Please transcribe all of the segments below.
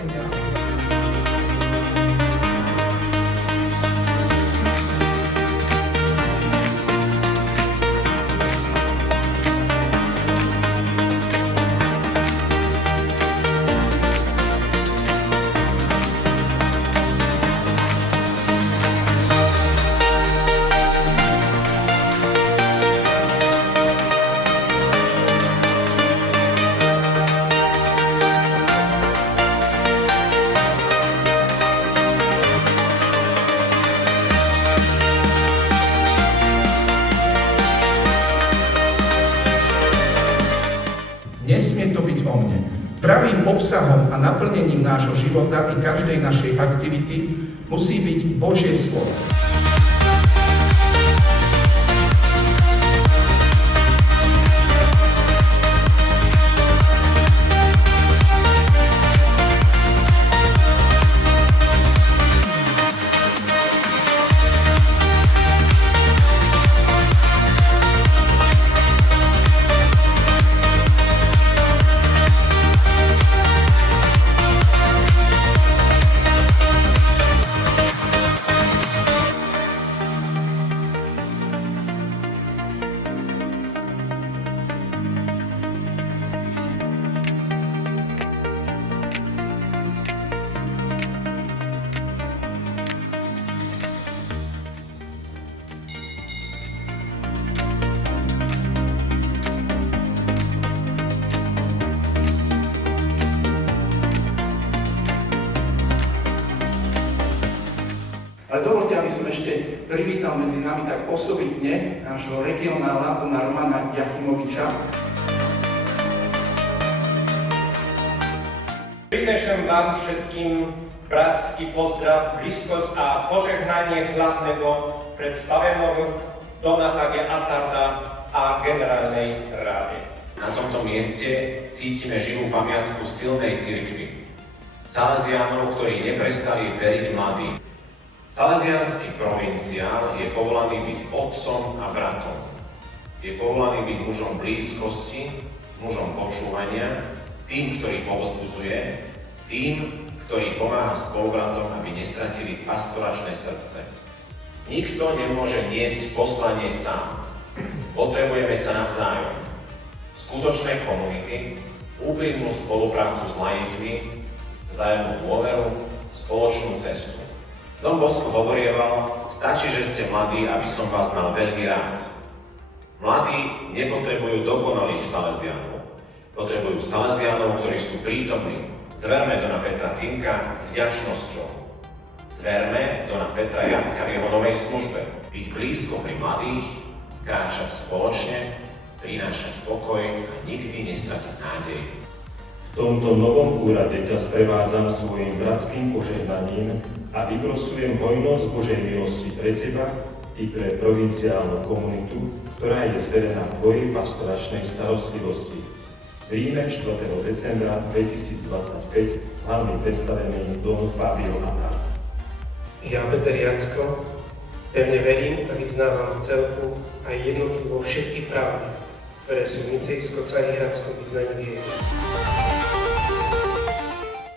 zastúpenia. Nesmie to byť o mne. Pravým obsahom a naplnením nášho života i každej našej aktivity musí byť Božie slovo. Ale dovoľte, aby som ešte privítal medzi nami tak osobitne nášho regionála, Dona Romana Jakimoviča. Prinášam vám všetkým bratský pozdrav, blízkosť a požehnanie hlavného predstaveného Dona Hagia Attarda a generálnej rády. Na tomto mieste cítime živú pamiatku silnej cirkvi. Salesiánov, ktorí neprestali veriť mladým. Salesiánsky provinciál je povolaný byť otcom a bratom. Je povolaný byť mužom blízkosti, mužom počúvania, tým, ktorý povzbudzuje, tým, ktorý pomáha spolubratom, aby nestratili pastoračné srdce. Nikto nemôže niesť poslanie sám. Potrebujeme sa navzájom. Skutočné komunity, úprimnú spoluprácu s laikmi, vzájomnú dôveru, spoločnú cestu. Don Bosco hovorieval, stačí, že ste mladí, aby som vás mal veľmi rád. Mladí nepotrebujú dokonalých salesiánov. Potrebujú salesiánov, ktorí sú prítomní. Zverme Dona Petra Týmka s vďačnosťou. Zverme Dona Petra Jacka v jeho novej službe. Byť blízko pri mladých, kráčať spoločne, prinášať pokoj a nikdy nestratiť nádej. V tomto novom úrade ťa sprevádzam svojim bratským požehnaním a vyprosujem hojnosť Božej milosti pre teba i pre provinciálnu komunitu, ktorá je zverená tvojej pastoračnej starostlivosti. V Ríme 4. decembra 2025 hlavný predstavený Don Fabio Attard. Ja, Peter Jacko, pevne verím a vyznávam v celku aj jednotlivo všetky pravdy, ktoré sú v nicejsko-carihradskom vyznaní viery.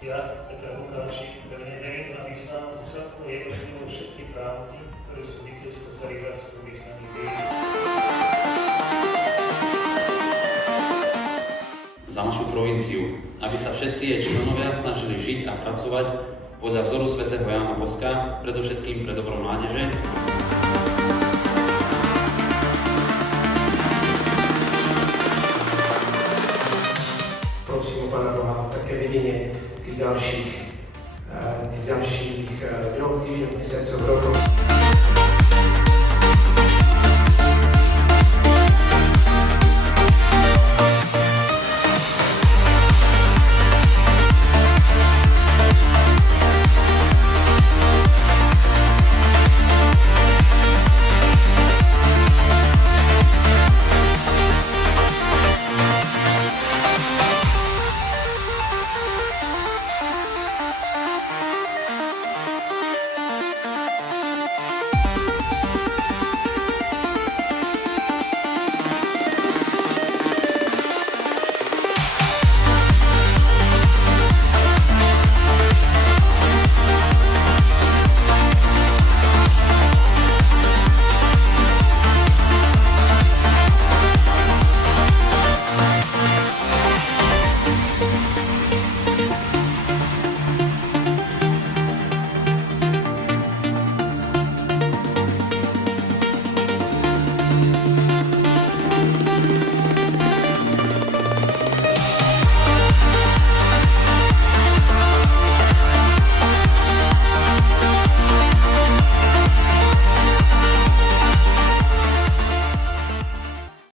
Ja, Peter Lukáčik, pevne verím a vyznám v celku jednotlivo všetky pravdy, ktoré sú v nicejsko-carihradskom vyznaní viery. Za našu provinciu, aby sa všetci jej členovia snažili žiť a pracovať podľa vzoru svätého Jána Boska, predovšetkým pre dobro mládeže. Prosím o Pána Boha také vedenie v tých ďalších